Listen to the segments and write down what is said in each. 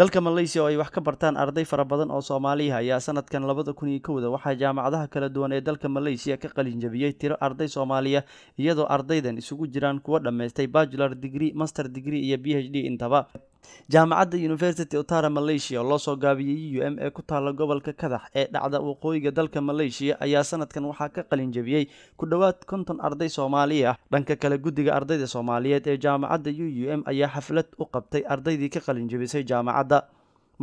dalka Malaysia oo ay wax ka bartaan arday fara badan oo Soomaaliya ayaa sanadkan 2001 waxaa jaamacadaha kala duwan ee dalka Malaysia ka qalin jabiyay tiro arday Soomaaliya iyadoo ardaydan isugu jiraan kuwa dhameystay bachelor degree, master degree iyo PhD intaba. jaamacadda University Utara Malaysia oo loo soo gaabiyay UM ee ku taala gobolka Kadax ee dhacda waqooyiga dalka Malaysia ayaa sanadkan waxaa ka qalin jabiyay ku dhawaad 50 arday Soomaaliya. dhanka kale guddiga ardayda Soomaaliyeed ee jaamacadda UM ayaa xaflad u qabtay ardaydii ka qalin jabisay jaamacadda.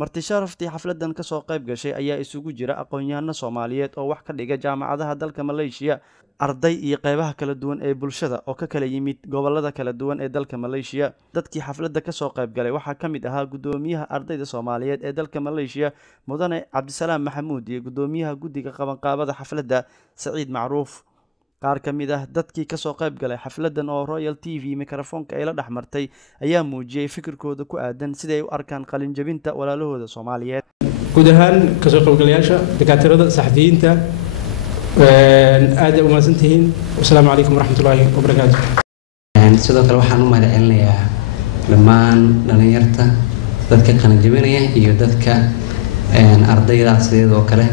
marti sharaftii xafladan ka soo qayb gashay ayaa isugu jira aqoon-yahano Soomaaliyeed oo wax ka dhiga jaamacadaha dalka Malaysia, arday iyo qaybaha kala duwan ee bulshada oo ka kala yimid gobolada kala duwan ee dalka Malaysia. dadkii xafladda ka soo qayb galay waxaa ka mid ahaa gudoomiyaha ardayda Soomaaliyeed ee dalka Malaysia Mudane Cabdisalaam Maxamuud iyo gudoomiyaha guddiga qabanqaabada xafladda Saciid Macruuf. qaar ka mid ah dadkii ka soo qayb galay xafladan oo Royal TV mikrofoonka ay la dhaxmartay ayaa muujiyay fikirkooda ku aadan sida ay u arkaan qalin jabinta walaalahooda Soomaaliyeed. guud ahaan ka soo qaybgalayaasha dakatirada saxafiyiinta aad u mahadsantihiin. Assalaamu calaykum waraxmatullaahi wabarakaatuh. sidoo kale waxaan u mahadcelinayaa dhammaan dhalinyarta dadka qalin jabinaya iyo dadka ardayda sidoo kale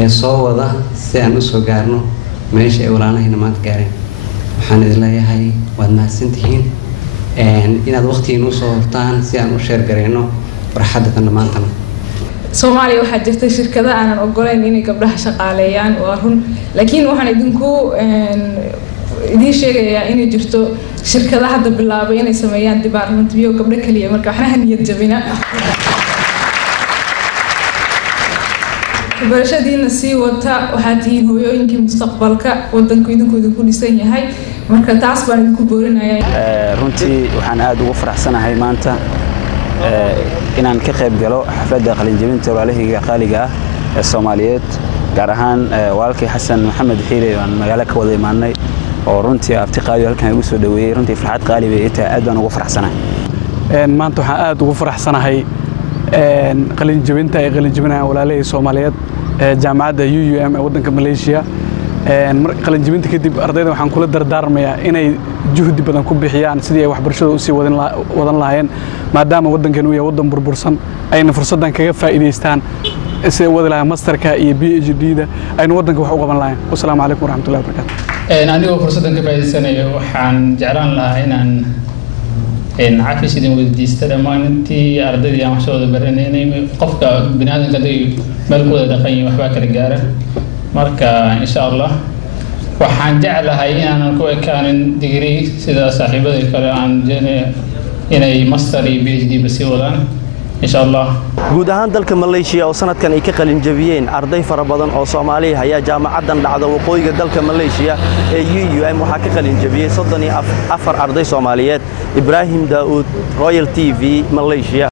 ee soo wada si aan u soo gaarno meesha ay walaalahayna maanta gaareen. waxaan idin leeyahay waad mahadsantihiin inaad waqtigiina u soo hortaan si aan u sheer gareyno farxadda tan maantana. Soomaaliya waxaa jirta shirkado aanan ogoleyn inay gabdhaha shaqaaleeyaan waa run, laakiin waxaan idin sheegayaa inay jirto shirkado hadda bilaabay inay sameeyaan departmentiyo gabdho kaliya, marka waxna niyad jabina. barashadiina sii wata, waxaad tihiin hooyooyinkii mustaqbalka wadanku idinku dhisan yahay, marka taas baan idinku boorinayaa. runtii waxaan aad ugu faraxsanahay maanta inaan ka qayb galo xafladda qalin jabinta walaalahayga qaaliga ah ee Soomaaliyeed, gaar ahaan walaalkay Xasan Maxamed Xiire oo magaalo ka wada imaanay oo runtii aftiqaadi halkan igu soo dhaweeyay. runtii farxad qaali bay tahay, aad baan ugu faraxsanahay. maanta waxaan aad ugu faraxsanahay qalin jabinta ay qalin jabinayaan walaalahayga Soomaaliyeed ee jaamacadda UM ee wadanka Malaysia. qalin jabinta kadib ardayda waxaan kula dardaarmayaa inay juhdi badan ku bixiyaan sidii ay waxbarashada u sii wadan lahaayeen, maadaama wadankan uu yahay wadan burbursan, ayna fursadan kaga faa'iideystaan si wada lahayn masterka iyo PhD-da ayna wadanka wax u qaban lahayn. Assalaamu calaykum waraxmatullaahi wabarakaatuh. anigoo fursadan ka faa'iideysanayo waxaan jeclaan lahaa inaan cafis idin weydiisto dhammaantii ardaydii aan wax soo wada baranaynay. qofka bini'aadanka haday meel ku wada dhaqan yihiin waxbaa kala gaara, marka insha Allah waxaan jeclahay inaanan ku ekaanin degree sida saaxiibada kale aan inay master iyo PhD basi wadaan insha Allah. guud ahaan dalka Malaysia oo sanadkan ay ka qalin jabiyeen arday fara badan oo Soomaaliya ayaa jaamacaddan dhacda waqooyiga dalka Malaysia ee UM waxaa ka qalin jabiyay 34 arday Soomaaliyeed. Ibrahim Daud, Royal TV, Malaysia.